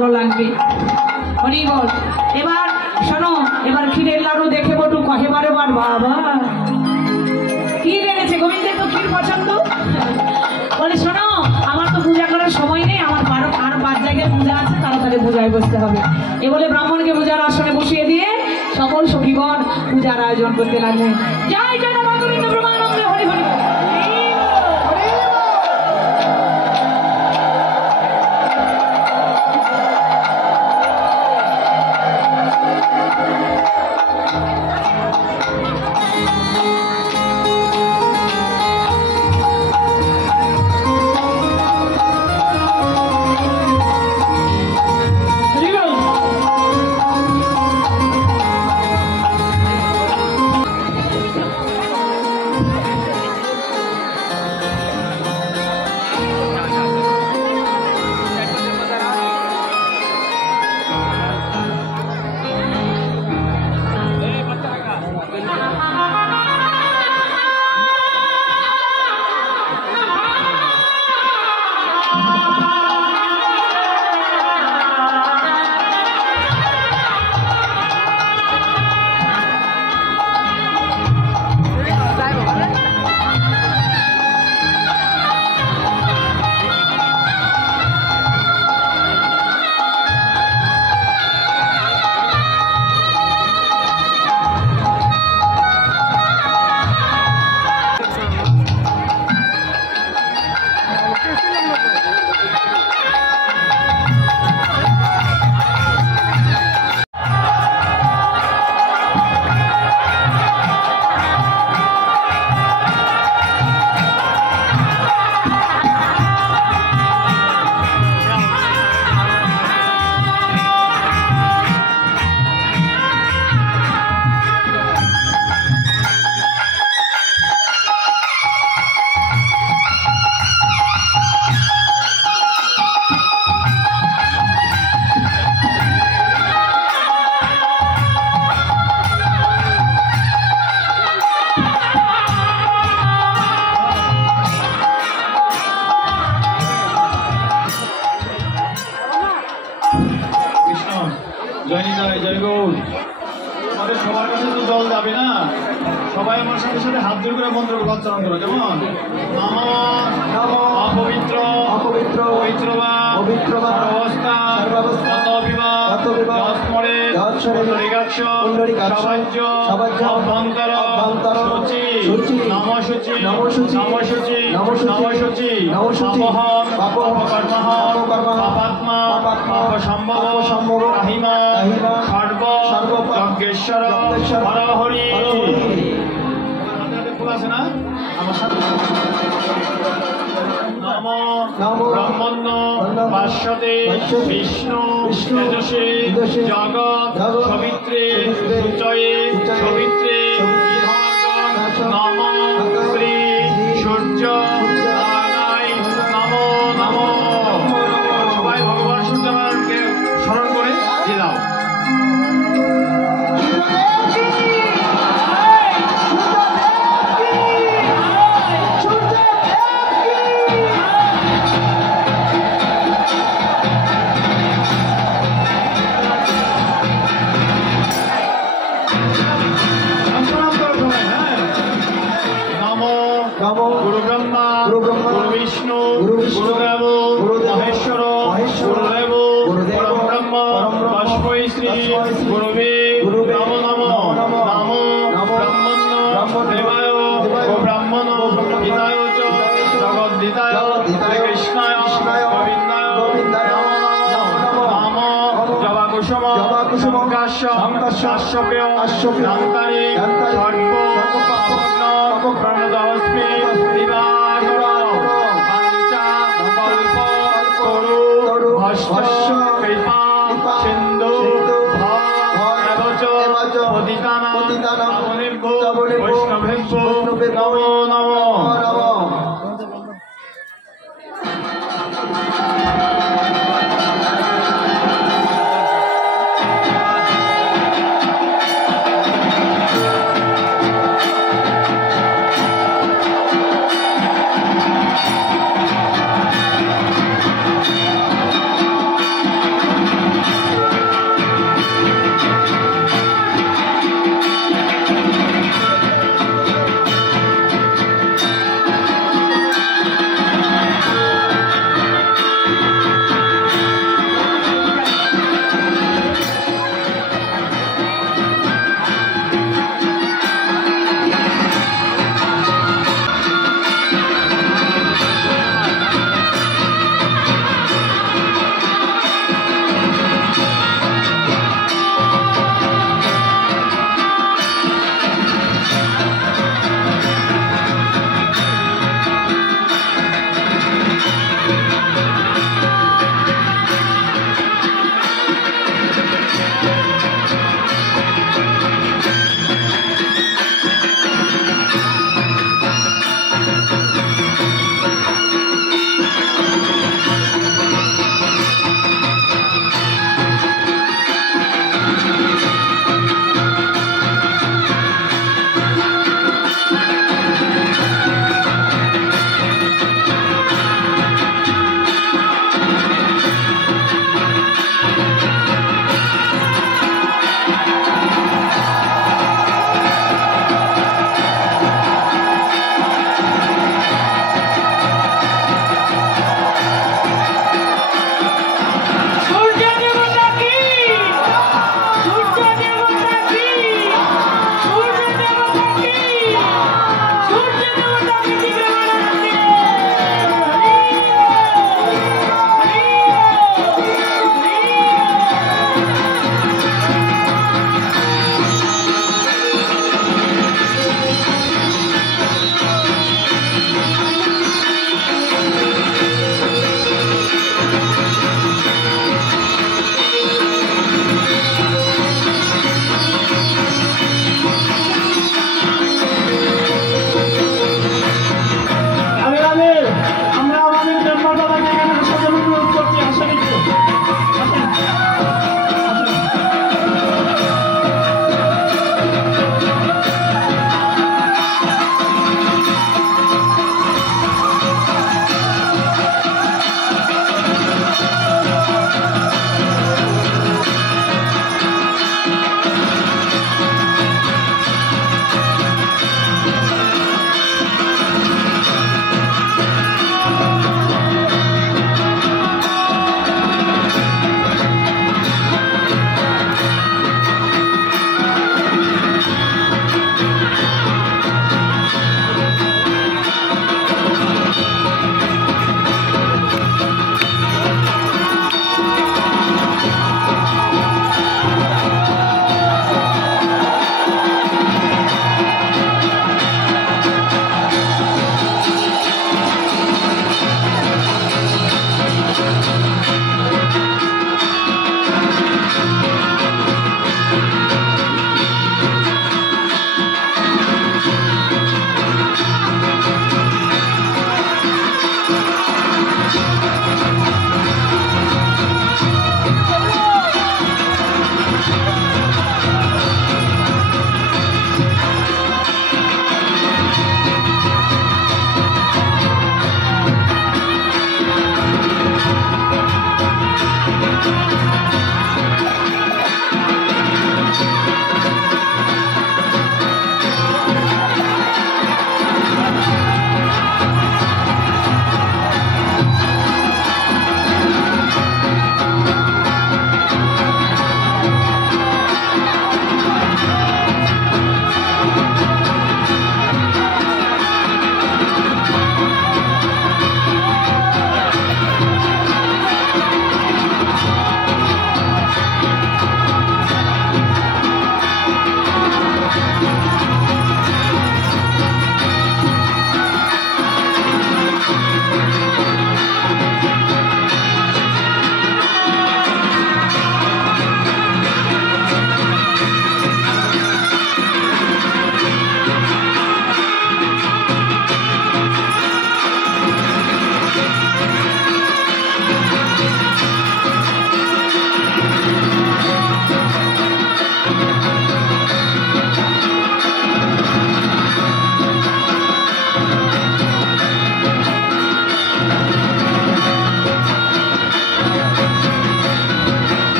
ভালো লাগবে। হরি বল। এবার শোনো, এবার ক্ষীরের লাড়ু দেখে বটু কহে বারে বার বাবা ক্ষীর এনেছে, গোবিন্দের তো ক্ষীর পছন্দ। বলে শোনো, আমার তো পূজা করার সময় নেই, আমার আরো 5 জায়গায় পূজা আছে, তাড়াতাড়ি পূজায় বসতে হবে। এ বলে ব্রাহ্মণকে পূজার আসনে বসিয়ে দিয়ে সকল সখীগণ পূজার আয়োজন করতে লাগলেন। জয় জয় নমঃ গোবিন্দ ব্রহ্মানন্দে হরি হরি। সবাই আমার সাথে সাথে হাত জোড় করে মন্ত্র উচ্চারণ করো, যেমন অপবিত্র অপবিত্র পবিত্র বা পবিত্র বা অবস্থা সর্বাবস্থা তৎপরে সবাজ্য অভ্যন্তর শুচি নমশুচি নমশুচি নমশুচি নমশুচি পাপকর্মহং পাপাত্মা পাপসম্ভব রাহিমা সর্ব যজ্ঞেশ্বর হর হরি। আছে না আমার সাথে নমো ব্রহ্মণ্য ভাস্বতে বিষ্ণু তেজসে জগৎ সবিত্রে সূচয়ে সবিত্রে নমো শ্রী সূর্য নারায়ণ নমো নমো। সবাই ভগবান সূর্যনারায়ণকে স্মরণ করে দিয়ে দাও। গুরু ব্রহ্মা গুরু বিষ্ণু গুরুদেব মহেশ্বর গুরুদেব পরব্রহ্ম তস্मै শ্রী গুরুবে নমো নমো নমো ব্রহ্মণ্য দেবায় ও ব্রাহ্মণ গীতায় চ জগদ্গীতায় কৃষ্ণায় গোবিন্দায় নমো নমো জবাকুসুম কাশ্যপেয় দান্তারে সর্ব প্রণতস্মি দিবাকর পঞ্চা কল্প তরু ভস্য কৃপা সিন্ধু ভবচ পতিতানাং বৈষ্ণবেভ্যো নমো নমো।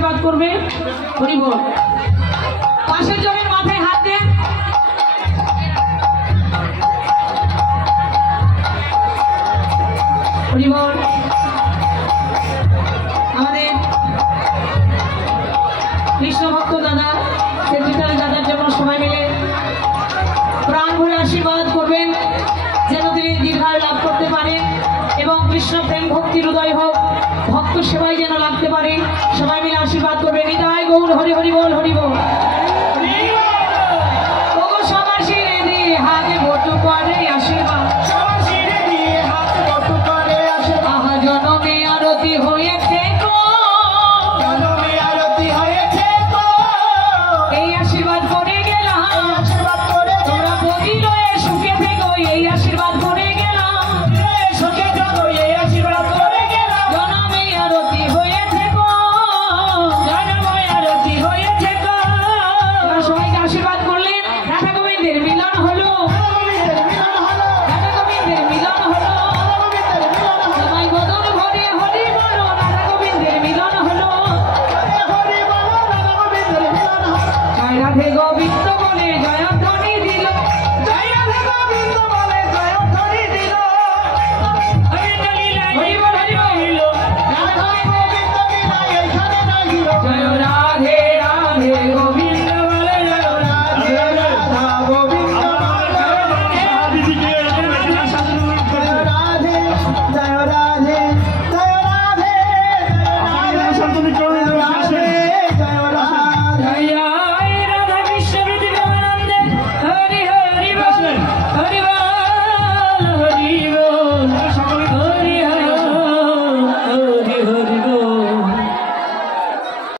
আশীর্বাদ করবে। হরি বল। পাশের জনের মাথায় হাত দেন। হরি বল। আমাদের কৃষ্ণ ভক্ত দাদা, সেক্রেটারি দাদার জন্য সবাই মিলে প্রাণ ভরে আশীর্বাদ করবেন, যেন তিনি দীর্ঘায়ু লাভ করতে পারেন এবং কৃষ্ণ প্রেম ভক্তির হৃদয় হোক, ভক্ত সেবাই যেন লাগতে পারে। সবাই মিলে আশীর্বাদ করবেন। নিতাই গৌর হরি হরি বল, হরি বল।